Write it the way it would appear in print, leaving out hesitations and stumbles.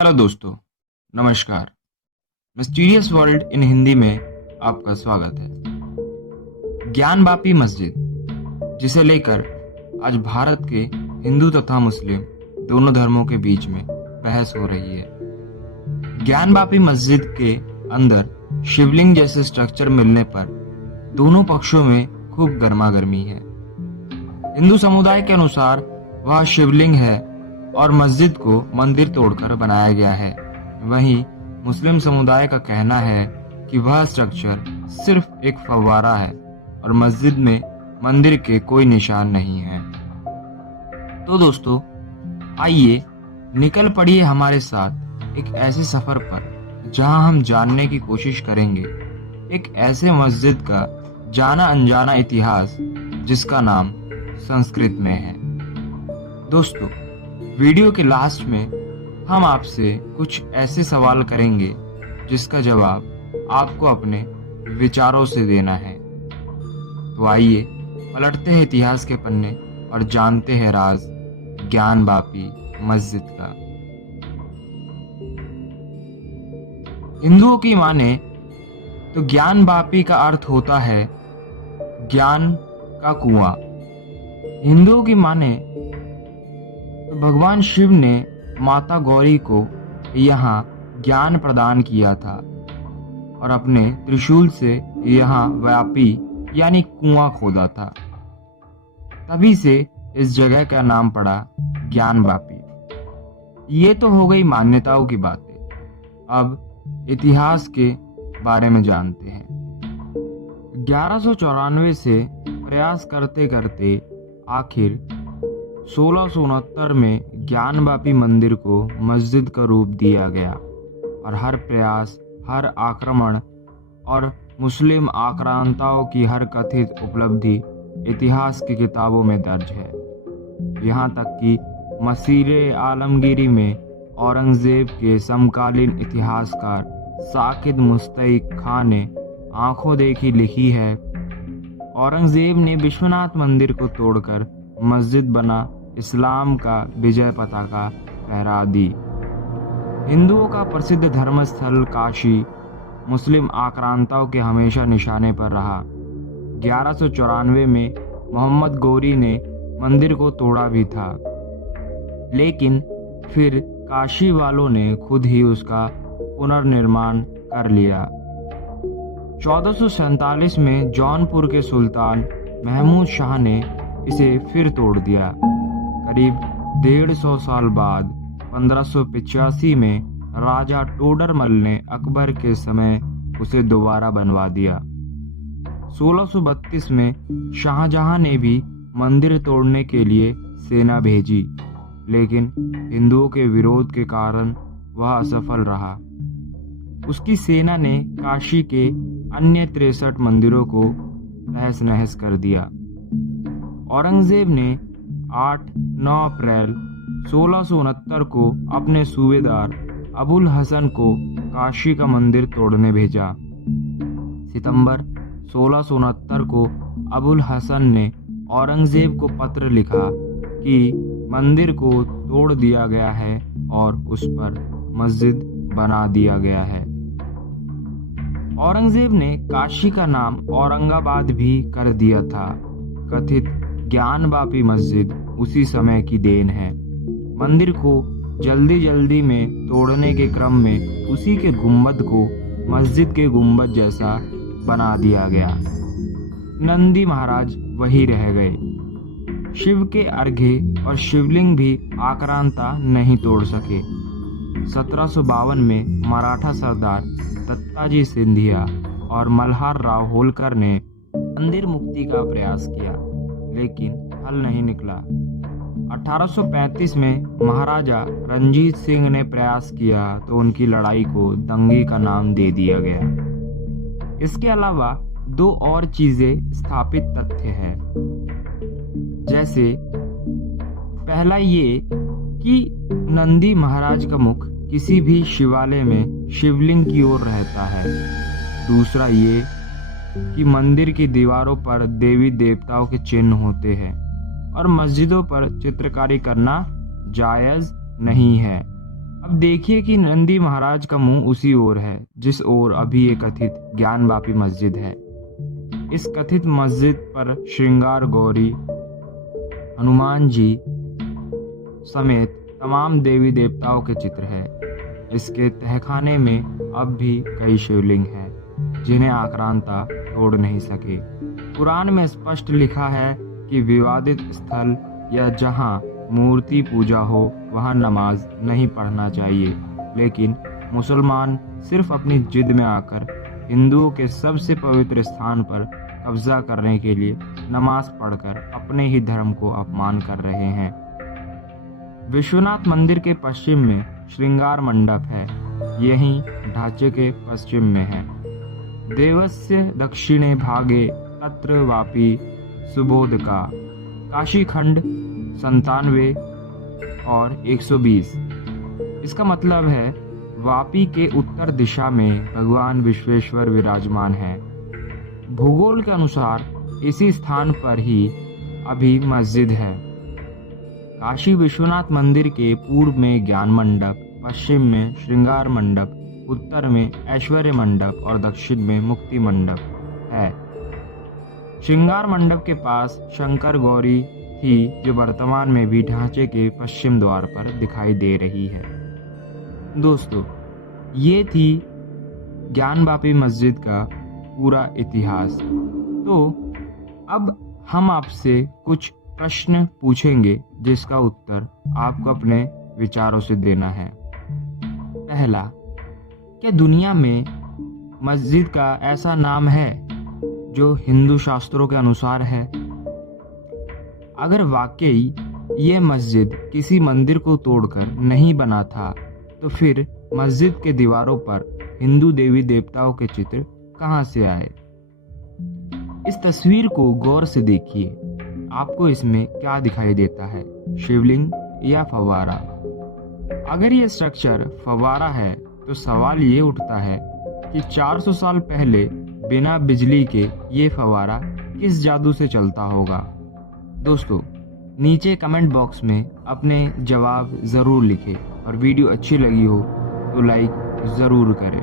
Hello दोस्तों, नमस्कार। Mysterious world in Hindi में आपका स्वागत है। ज्ञानवापी मस्जिद, जिसे लेकर आज भारत के हिंदू तथा मुस्लिम दोनों धर्मों के बीच में बहस हो रही है। ज्ञानवापी मस्जिद के अंदर शिवलिंग जैसे स्ट्रक्चर मिलने पर दोनों पक्षों में खूब गर्मागर्मी है। हिंदू समुदाय के अनुसार वह शिवलिंग है और मस्जिद को मंदिर तोड़कर बनाया गया है। वहीं मुस्लिम समुदाय का कहना है कि वह स्ट्रक्चर सिर्फ एक फव्वारा है और मस्जिद में मंदिर के कोई निशान नहीं है। तो दोस्तों, आइए निकल पड़िए हमारे साथ एक ऐसे सफर पर जहां हम जानने की कोशिश करेंगे एक ऐसे मस्जिद का जाना अनजाना इतिहास जिसका नाम संस्कृत में है। दोस्तों, वीडियो के लास्ट में हम आपसे कुछ ऐसे सवाल करेंगे जिसका जवाब आपको अपने विचारों से देना है। तो आइए पलटते हैं इतिहास के पन्ने और जानते हैं राज ज्ञानवापी मस्जिद का। हिंदुओं की माने तो ज्ञानवापी का अर्थ होता है ज्ञान का कुआं। हिंदुओं की माने तो भगवान शिव ने माता गौरी को यहाँ ज्ञान प्रदान किया था और अपने त्रिशूल से यहाँ व्यापी यानी कुआं खोदा था। तभी से इस जगह का नाम पड़ा ज्ञानवापी। ये तो हो गई मान्यताओं की बातें। अब इतिहास के बारे में जानते हैं। 1194 से प्रयास करते करते आखिर 1669 में ज्ञानवापी मंदिर को मस्जिद का रूप दिया गया और हर प्रयास, हर आक्रमण और मुस्लिम आक्रांताओं की हर कथित उपलब्धि इतिहास की किताबों में दर्ज है। यहाँ तक कि मसीरे आलमगीरी में औरंगजेब के समकालीन इतिहासकार साकिब मुस्तैक खां ने आंखों देखी लिखी है, औरंगजेब ने विश्वनाथ मंदिर को तोड़कर मस्जिद बना इस्लाम का विजय पताका फहरा दी। हिंदुओं का प्रसिद्ध धर्मस्थल काशी मुस्लिम आक्रांताओं के हमेशा निशाने पर रहा। 1194 में मोहम्मद गौरी ने मंदिर को तोड़ा भी था, लेकिन फिर काशी वालों ने खुद ही उसका पुनर्निर्माण कर लिया। 1447 में जौनपुर के सुल्तान महमूद शाह ने इसे फिर तोड़ दिया। करीब 150 साल बाद 1585 में राजा टोडरमल ने अकबर के समय उसे दोबारा बनवा दिया। 1632 में शाहजहां ने भी मंदिर तोड़ने के लिए सेना भेजी, लेकिन हिंदुओं के विरोध के कारण वह असफल रहा। उसकी सेना ने काशी के अन्य 63 मंदिरों को तहस नहस कर दिया। औरंगजेब ने 8-9 अप्रैल 1669 को अपने सूबेदार अबुल हसन को काशी का मंदिर तोड़ने भेजा। सितंबर 1669 को अबुल हसन ने औरंगजेब को पत्र लिखा कि मंदिर को तोड़ दिया गया है और उस पर मस्जिद बना दिया गया है। औरंगजेब ने काशी का नाम औरंगाबाद भी कर दिया था। कथित ज्ञानवापी मस्जिद उसी समय की देन है। मंदिर को जल्दी में तोड़ने के क्रम में उसी के गुंबद को मस्जिद के गुंबद जैसा बना दिया गया। नंदी महाराज वही रह गए। शिव के अर्घ्य और शिवलिंग भी आक्रांता नहीं तोड़ सके। 1752 में मराठा सरदार दत्ताजी सिंधिया और मल्हार राव होलकर ने मंदिर मुक्ति का प्रयास किया, लेकिन हल नहीं निकला। 1835 में महाराजा रंजीत सिंह ने प्रयास किया तो उनकी लड़ाई को दंगे का नाम दे दिया गया। इसके अलावा 2 और चीजें स्थापित तथ्य हैं, जैसे पहला ये कि नंदी महाराज का मुख किसी भी शिवालय में शिवलिंग की ओर रहता है। दूसरा ये कि मंदिर की दीवारों पर देवी देवताओं के चिन्ह होते हैं और मस्जिदों पर चित्रकारी करना जायज नहीं है। अब देखिए कि नंदी महाराज का मुंह उसी ओर है जिस ओर अभी ये कथित ज्ञानवापी मस्जिद है। इस कथित मस्जिद पर श्रृंगार गौरी, हनुमान जी समेत तमाम देवी देवताओं के चित्र है। इसके तहखाने में अब भी कई शिवलिंग हैं जिन्हें आक्रांता तोड़ नहीं सके। कुरान में स्पष्ट लिखा है कि विवादित स्थल या जहां मूर्ति पूजा हो वहां नमाज नहीं पढ़ना चाहिए, लेकिन मुसलमान सिर्फ अपनी जिद में आकर हिंदुओं के सबसे पवित्र स्थान पर कब्जा करने के लिए नमाज पढ़कर अपने ही धर्म को अपमान कर रहे हैं। विश्वनाथ मंदिर के पश्चिम में श्रृंगार मंडप है, यही ढांचे के पश्चिम में है। देवस्य दक्षिणे भागे तत्र वापी सुबोधका, काशीखंड 97 और 120। इसका मतलब है वापी के उत्तर दिशा में भगवान विश्वेश्वर विराजमान है। भूगोल के अनुसार इसी स्थान पर ही अभी मस्जिद है। काशी विश्वनाथ मंदिर के पूर्व में ज्ञान मंडप, पश्चिम में श्रृंगार मंडप, उत्तर में ऐश्वर्य मंडप और दक्षिण में मुक्ति मंडप है। श्रृंगार मंडप के पास शंकर गौरी थी जो वर्तमान में भी ढांचे के पश्चिम द्वार पर दिखाई दे रही है। दोस्तों, ये थी ज्ञानवापी मस्जिद का पूरा इतिहास। तो अब हम आपसे कुछ प्रश्न पूछेंगे जिसका उत्तर आपको अपने विचारों से देना है। पहला, क्या दुनिया में मस्जिद का ऐसा नाम है जो हिंदू शास्त्रों के अनुसार है? अगर वाकई ये मस्जिद किसी मंदिर को तोड़कर नहीं बना था, तो फिर मस्जिद के दीवारों पर हिंदू देवी देवताओं के चित्र कहाँ से आए? इस तस्वीर को गौर से देखिए, आपको इसमें क्या दिखाई देता है, शिवलिंग या फव्वारा? अगर ये स्ट्रक्चर फव्वारा है तो सवाल ये उठता है कि 400 साल पहले बिना बिजली के ये फव्वारा किस जादू से चलता होगा? दोस्तों, नीचे कमेंट बॉक्स में अपने जवाब ज़रूर लिखें और वीडियो अच्छी लगी हो तो लाइक ज़रूर करें।